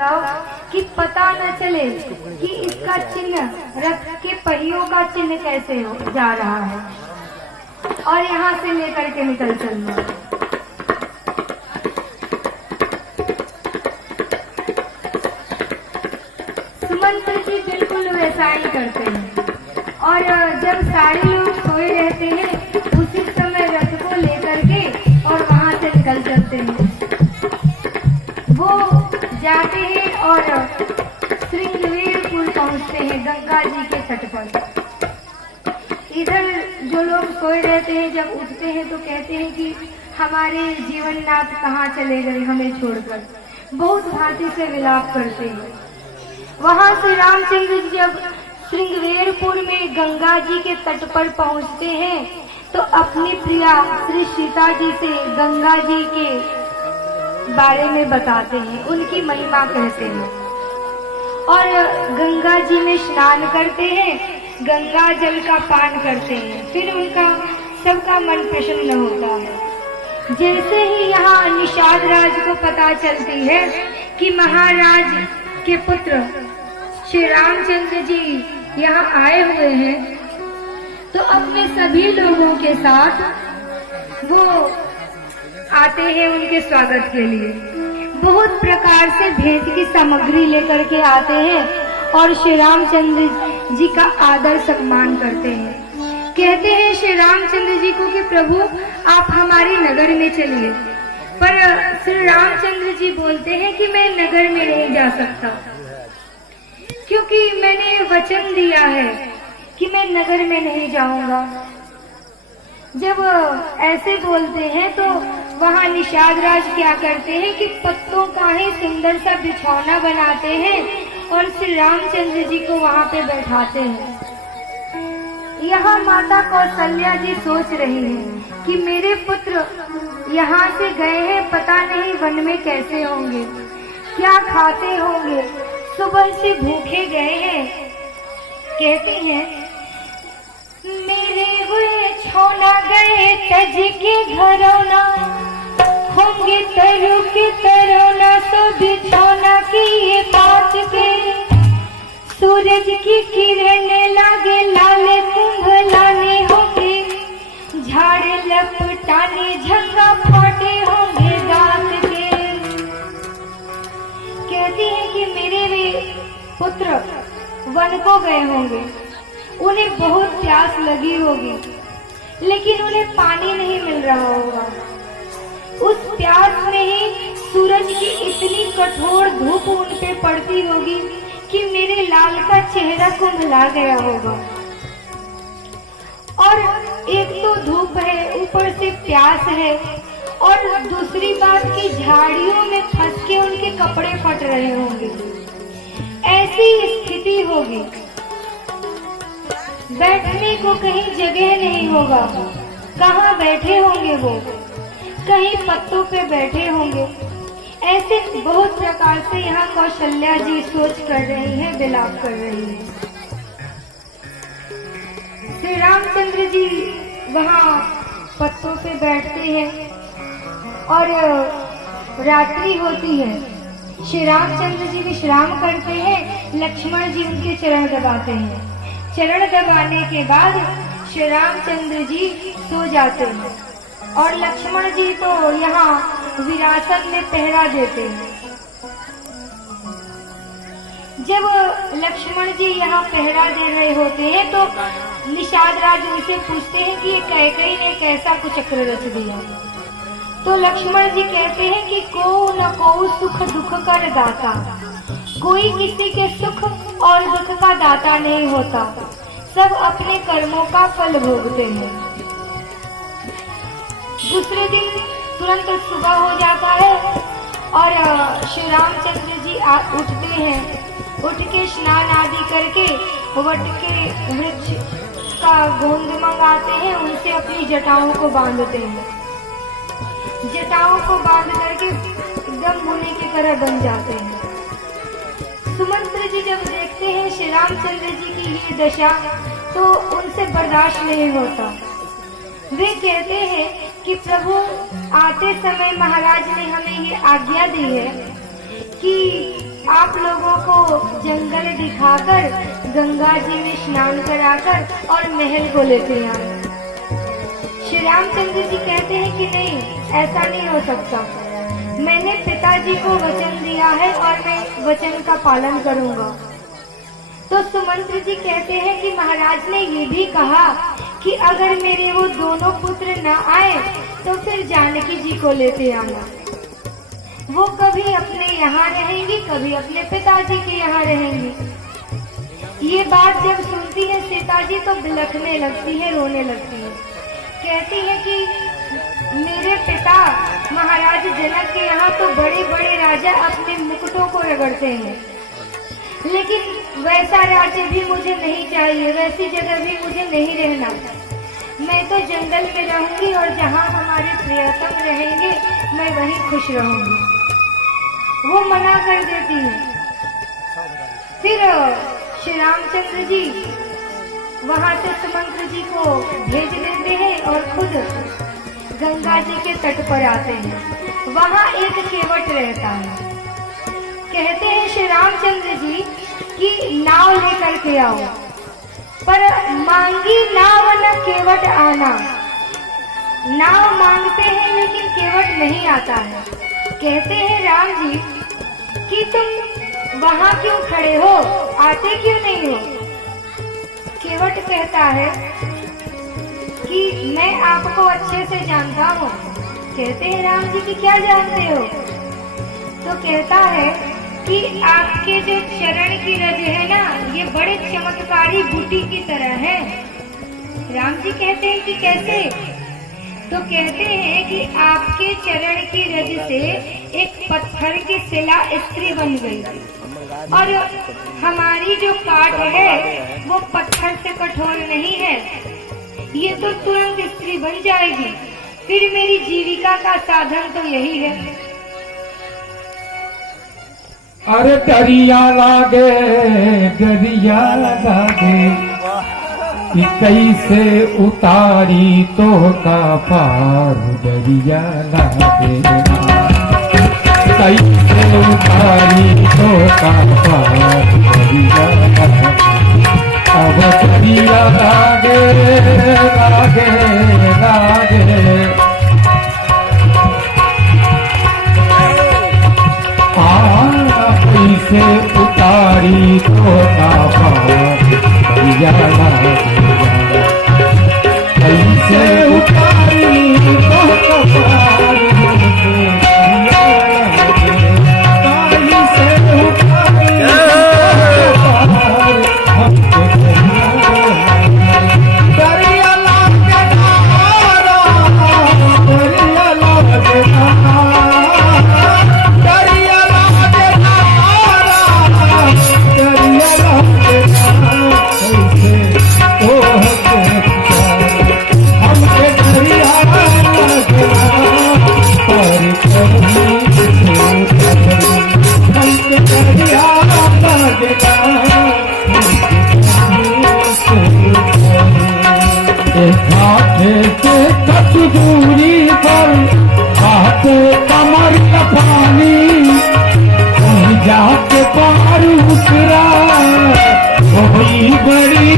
कि पता न चले कि इसका चिन्ह, रथ के पहियों का चिन्ह कैसे जा रहा है, और यहाँ से लेकर के निकल चलना। सुमंत्र जी बिल्कुल वैसा ही करते हैं, और जब सारे लोग सोए रहते हैं उसी समय रथ को लेकर के और वहां से निकल चलते हैं। वो जाते हैं और श्रृंगवेरपुर पहुंचते हैं, गंगा जी के तट पर। इधर जो लोग सोए रहते हैं जब उठते हैं तो कहते हैं कि हमारे जीवननाथ कहाँ चले गए हमें छोड़कर, बहुत भांति से विलाप करते हैं। वहां श्री रामचंद्र जी जब श्रृंगवेरपुर में गंगा जी के तट पर पहुंचते हैं तो अपनी प्रिया श्री सीता जी से गंगा जी के बारे में बताते हैं, उनकी महिमा कहते हैं, और गंगा जी में स्नान करते हैं, गंगा जल का पान करते हैं। फिर उनका सबका मन प्रसन्न होता है। जैसे ही यहाँ निषाद राज को पता चलती है कि महाराज के पुत्र श्री रामचंद्र जी यहाँ आए हुए हैं, तो अपने सभी लोगों के साथ वो आते हैं उनके स्वागत के लिए। बहुत प्रकार से भेंट की सामग्री लेकर के आते हैं और श्री रामचंद्र जी का आदर सम्मान करते हैं। कहते हैं श्री रामचंद्र जी को कि प्रभु आप हमारे नगर में चलिए, पर श्री रामचंद्र जी बोलते हैं कि मैं नगर में नहीं जा सकता, क्योंकि मैंने वचन दिया है कि मैं नगर में नहीं जाऊंगा। जब ऐसे बोलते हैं तो वहाँ निषाद राज क्या करते हैं कि पत्तों का ही सुंदर सा बिछौना बनाते हैं और श्री रामचंद्र जी को वहाँ पे बैठाते हैं। यहाँ माता कौशल्या जी सोच रही हैं कि मेरे पुत्र यहाँ से गए हैं, पता नहीं वन में कैसे होंगे, क्या खाते होंगे, सुबह से भूखे गए हैं। कहते हैं मेरे हुए छोना गए तज के घरौना, होंगे तरु के तरोना, सो बिछौना की ये बात के, सूरज की किरण लागे लाल कुंभ लाने होंगे, झाड़ लपटाने झंगा फाटे होंगे दांत के। कहती है कि मेरे वे पुत्र वन को गए होंगे, उन्हें बहुत प्यास लगी होगी, लेकिन उन्हें पानी नहीं मिल रहा होगा। उस प्यास में ही सूरज की इतनी कठोर धूप उन पे पड़ती होगी कि मेरे लाल का चेहरा कुंभला गया होगा। और एक तो धूप है, ऊपर से प्यास है, और दूसरी बात की झाड़ियों में फंस के उनके कपड़े फट रहे होंगे। ऐसी स्थिति होगी, बैठने को कहीं जगह नहीं होगा। कहाँ बैठे होंगे वो, कहीं पत्तों पे बैठे होंगे। ऐसे बहुत प्रकार से यहाँ कौशल्या जी सोच कर रही है, विलाप कर रही है। श्री रामचंद्र जी वहाँ पत्तों पे बैठते हैं और रात्रि होती है। श्री रामचंद्र जी विश्राम करते हैं, लक्ष्मण जी उनके चरण दबाते हैं। चरण दबाने के बाद श्री रामचंद्र जी सो जाते हैं और लक्ष्मण जी तो यहाँ विरासत में पहरा देते हैं। जब लक्ष्मण जी यहाँ पहरा दे रहे होते हैं तो निषाद राज उनसे पूछते हैं कि ये कैकेयी ने कैसा कुचक्र रच दिया। तो लक्ष्मण जी कहते हैं कि को न को सुख दुख कर दाता, कोई किसी के सुख और दुख का दाता नहीं होता, सब अपने कर्मों का फल भोगते हैं। दूसरे दिन तुरंत सुबह हो जाता है और श्री रामचंद्र जी उठते हैं। उठ के स्नान आदि करके वट के वृक्ष का गोंद मंगाते हैं, उनसे अपनी जटाओं को बांधते हैं। जटाओं को बांध करके एकदम मुनि की तरह बन जाते हैं। सुमंत्र जी जब देखते हैं श्री रामचंद्र जी की ये दशा तो उनसे बर्दाश्त नहीं होता। वे कहते हैं कि प्रभु आते समय महाराज ने हमें ये आज्ञा दी है कि आप लोगों को जंगल दिखाकर गंगा जी में स्नान कराकर और महल को लेते आए। श्री रामचंद्र जी कहते हैं कि नहीं, ऐसा नहीं हो सकता। मैंने पिताजी को वचन दिया है और मैं वचन का पालन करूंगा। तो सुमंत्र जी कहते हैं कि महाराज ने ये भी कहा कि अगर मेरे वो दोनों पुत्र न आए तो फिर जानकी जी को लेते आना। वो कभी अपने यहाँ रहेंगी, कभी अपने पिताजी के यहाँ रहेंगी। ये बात जब सुनती है सीता जी तो बिलखने लगती है, रोने लगती है। कहती है कि मेरे पिता महाराज जनक के यहाँ तो बड़े बड़े राजा अपने मुकुटों को रगड़ते हैं, लेकिन वैसा राज्य भी मुझे नहीं चाहिए, वैसी जगह भी मुझे नहीं रहना। मैं तो जंगल में रहूंगी और जहाँ हमारे प्रियतम रहेंगे मैं वहीं खुश रहूंगी। वो मना कर देती है। फिर श्री रामचंद्र जी वहां से सुमंत्र जी को भेज देते हैं और खुद गंगा जी के तट पर आते हैं। वहां एक केवट रहता है। कहते हैं श्री रामचंद्र जी कि नाव लेकर के आओ, पर मांगी नाव न केवट आना। नाव मांगते हैं लेकिन केवट नहीं आता है। कहते हैं राम जी कि तुम वहां क्यों खड़े हो, आते क्यों नहीं हो? केवट कहता है कि मैं आपको अच्छे से जानता हूँ। कहते हैं राम जी कि क्या जानते हो? तो कहता है कि आपके जो चरण की रज है ना, ये बड़े चमत्कारी बूटी की तरह है। राम जी कहते हैं कि कैसे? तो कहते हैं कि आपके चरण की रज से एक पत्थर की शिला स्त्री बन गई और हमारी जो काट है वो पत्थर से कठोर नहीं है, ये तो तुरंत स्त्री बन जाएगी। फिर मेरी जीविका का साधन तो यही है। अरे दरिया लागे कि कैसे उतारी तो का पार, दरिया लागे कैसे उतारी तो का पार, दरिया लागे। अब दरिया लागे लागे लागे कैसे उतारी तो का पार, दरिया लागे। कैसे उतारी तो का पार, कैसे उतारी दरिया लागे नारा, दरिया लागे नारा, दरिया लागे नारा, दरिया लागे नारा। कैसे हमके दरिया लागे पर कभी हमके दरिया लागे घाटे से कछ दूरी पर घाटे कमर का पानी, जाके पार उतरा कोई बड़ी